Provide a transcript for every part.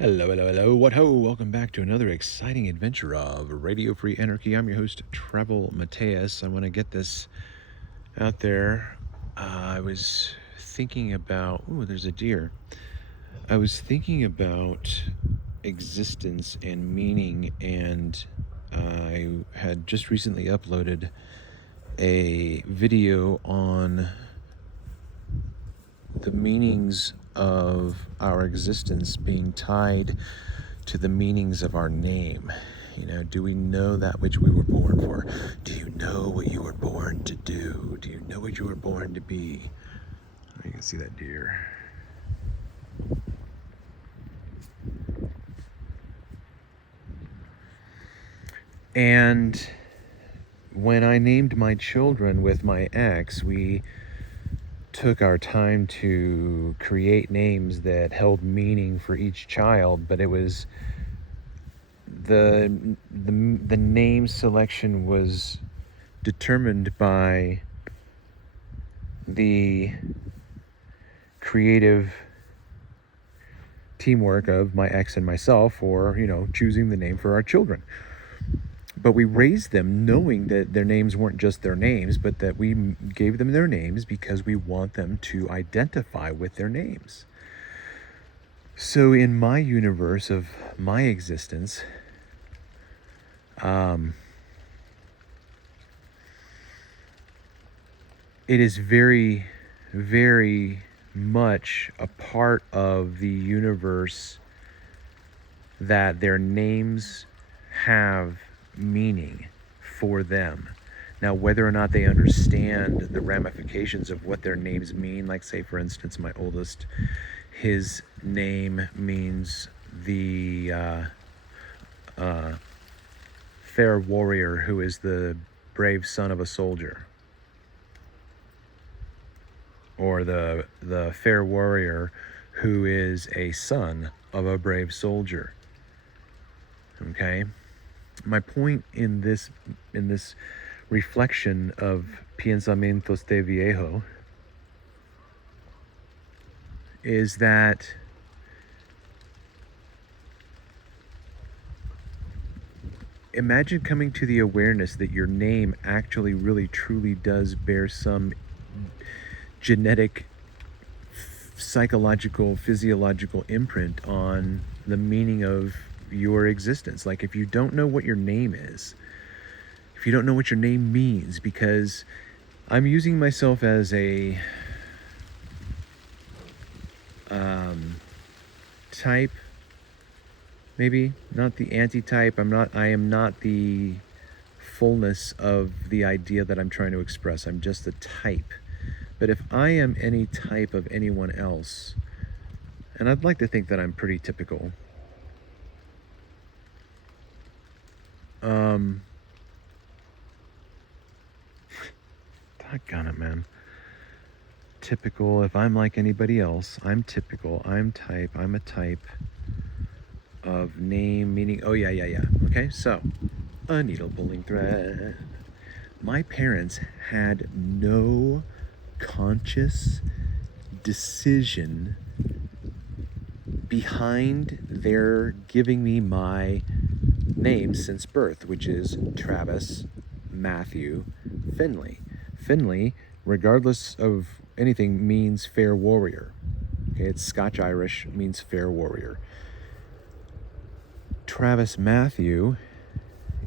Hello, hello, hello. What ho? Welcome back to another exciting adventure of Radio Free Anarchy. I'm your host, Travel Mateus. I want to get this out there. I was thinking about. Oh, there's a deer. I was thinking about existence and meaning, and I had just recently uploaded a video on the meanings of our existence being tied to the meanings of our name. You know, do we know that which we were born for? Do you know what you were born to do? Do you know what you were born to be? You can see that deer. And when I named my children with my ex, we took our time to create names that held meaning for each child, but it was the name selection was determined by the creative teamwork of my ex and myself for, choosing the name for our children. But we raised them knowing that their names weren't just their names, but that we gave them their names because we want them to identify with their names. So in my universe of my existence, it is very, very much a part of the universe that their names have meaning for them. Now, whether or not they understand the ramifications of what their names mean, like say for instance my oldest, his name means the fair warrior who is the brave son of a soldier, or the fair warrior who is a son of a brave soldier. Okay? My point in this reflection of Pensamientos de Viejo is that imagine coming to the awareness that your name actually really truly does bear some genetic, psychological, physiological imprint on the meaning of your existence. Like if you don't know what your name is, if you don't know what your name means, because I'm using myself as a type, maybe not the anti-type. I am not the fullness of the idea that I'm trying to express. I'm just a type. But if I am any type of anyone else, and I'd like to think that I'm pretty typical, doggone it, man. Typical, if I'm like anybody else, I'm typical, I'm type, I'm a type of name, meaning, oh yeah. Okay, so, a needle pulling thread. My parents had no conscious decision behind their giving me my name since birth, which is Travis Matthew Finley. Finley, regardless of anything, means fair warrior. Okay, it's Scotch-Irish, means fair warrior. Travis Matthew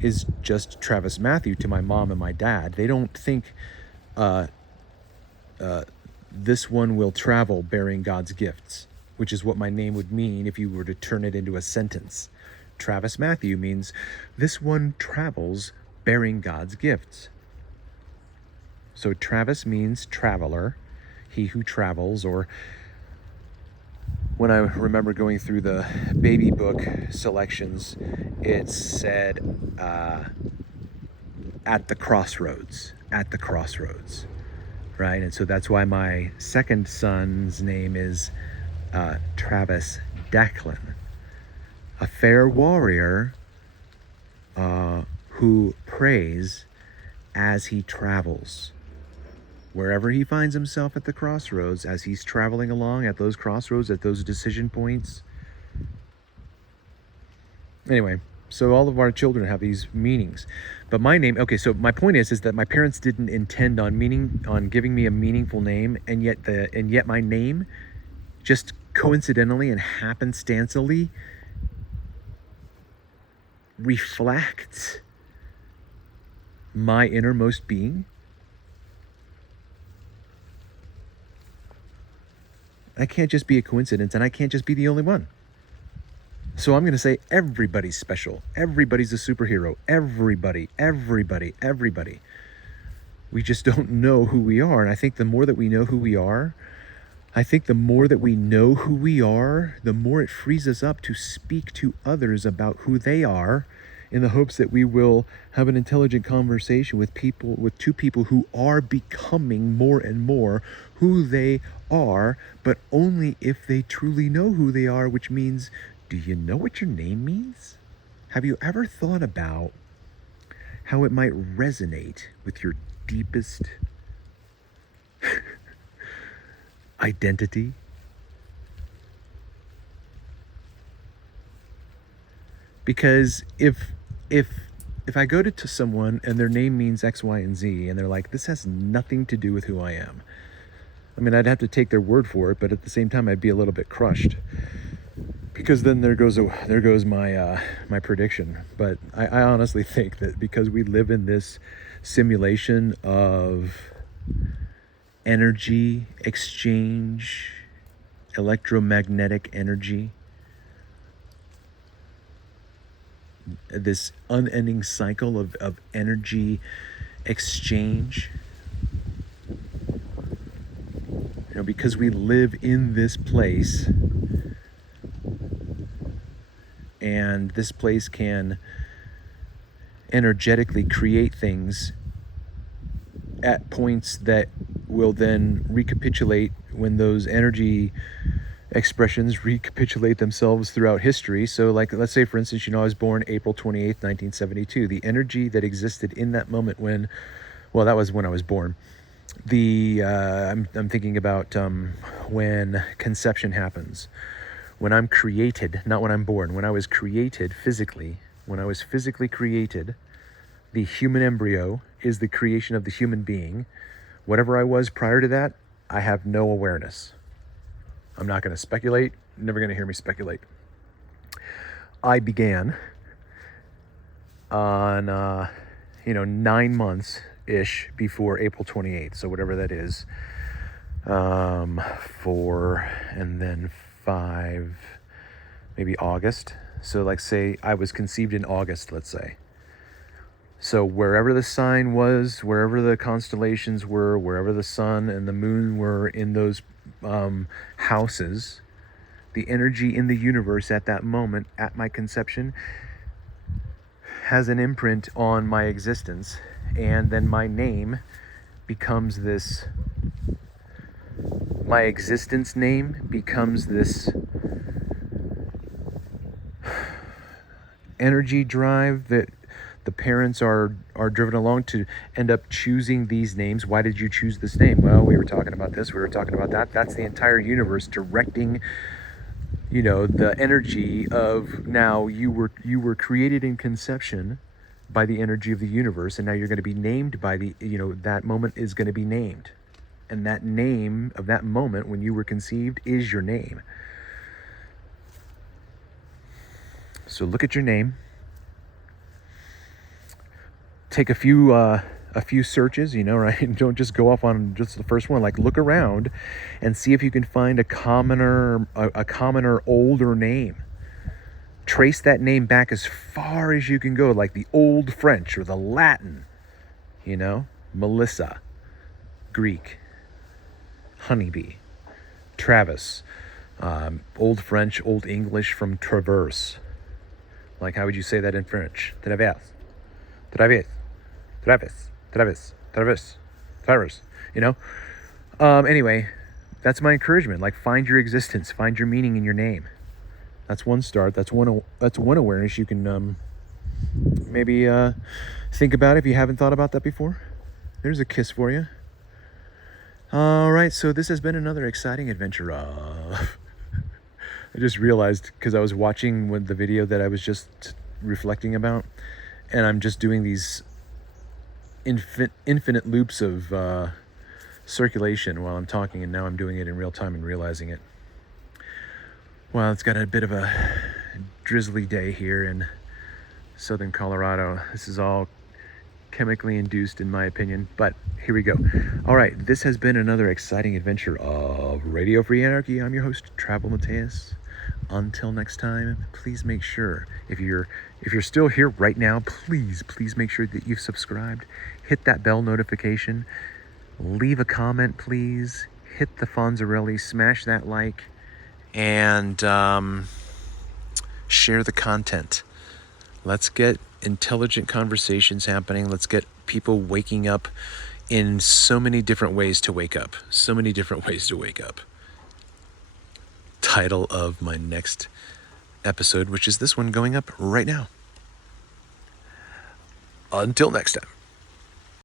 is just Travis Matthew to my mom and my dad. They don't think this one will travel bearing God's gifts, which is what my name would mean if you were to turn it into a sentence. Travis Matthew means this one travels bearing God's gifts. So Travis means traveler, he who travels, or when I remember going through the baby book selections, it said at the crossroads, right? And so that's why my second son's name is Travis Declan, a fair warrior who prays as he travels. Wherever he finds himself at the crossroads, as he's traveling along at those crossroads, at those decision points, Anyway, so all of our children have these meanings. But my name, okay, so my point is that my parents didn't intend on giving me a meaningful name, and yet my name just coincidentally and happenstancely reflects my innermost being. I can't just be a coincidence, and I can't just be the only one. So I'm going to say everybody's special. Everybody's a superhero. Everybody. We just don't know who we are. And I think the more that we know who we are, the more it frees us up to speak to others about who they are, in the hopes that we will have an intelligent conversation with two people who are becoming more and more who they are, but only if they truly know who they are, which means, do you know what your name means? Have you ever thought about how it might resonate with your deepest identity? Because if I go to someone and their name means X, Y, and Z, and they're like, this has nothing to do with who I am, I mean, I'd have to take their word for it, but at the same time, I'd be a little bit crushed. Because then there goes my my prediction. But I honestly think that because we live in this simulation of energy exchange, electromagnetic energy, this unending cycle of energy exchange, because we live in this place, and this place can energetically create things at points that will then recapitulate when those energy expressions recapitulate themselves throughout history. So like, let's say for instance, I was born April 28th, 1972. The energy that existed in that moment that was when I was born. I'm thinking about when conception happens. When I'm created, not when I'm born, when I was created physically, created, the human embryo is the creation of the human being. Whatever I was prior to that, I have no awareness. I'm not going to speculate. You're never going to hear me speculate. I began on, 9 months-ish before April 28th. So whatever that is, 4 and then 5, maybe August. So like say I was conceived in August, let's say. So wherever the sign was, wherever the constellations were, wherever the sun and the moon were in those houses, the energy in the universe at that moment, at my conception, has an imprint on my existence. And then my name becomes this, my existence name becomes this energy drive that the parents are driven along to end up choosing these names. Why did you choose this name? Well, we were talking about this, we were talking about that. That's the entire universe directing, the energy of, now you were created in conception by the energy of the universe, and now you're going to be named by the, that moment is going to be named. And that name of that moment when you were conceived is your name. So look at your name. Take a few searches, right? Don't just go off on just the first one. Like, look around and see if you can find a commoner older name. Trace that name back as far as you can go, like the Old French or the Latin, Melissa, Greek, honeybee, Travis, Old French, Old English from traverse. Like, how would you say that in French? Traverse. Anyway, that's my encouragement. Like, find your existence, find your meaning in your name. That's one start. That's one awareness you can maybe think about if you haven't thought about that before. There's a kiss for you. All right, so this has been another exciting adventure of I just realized because I was watching the video that I was just reflecting about, and I'm just doing these infinite loops of circulation while I'm talking, and now I'm doing it in real time and realizing it. Well, it's got a bit of a drizzly day here in southern Colorado. This is all chemically induced in my opinion, but here we go. All right, this has been another exciting adventure of Radio Free Anarchy. I'm your host, Travel Mateus. Until next time, please make sure, if you're still here right now, please make sure that you've subscribed, hit that bell notification, leave a comment, please, hit the Fonzarelli, smash that like, and share the content. Let's get intelligent conversations happening. Let's get people waking up in so many different ways to wake up. So many different ways to wake up. Title of my next episode, which is this one going up right now. Until next time.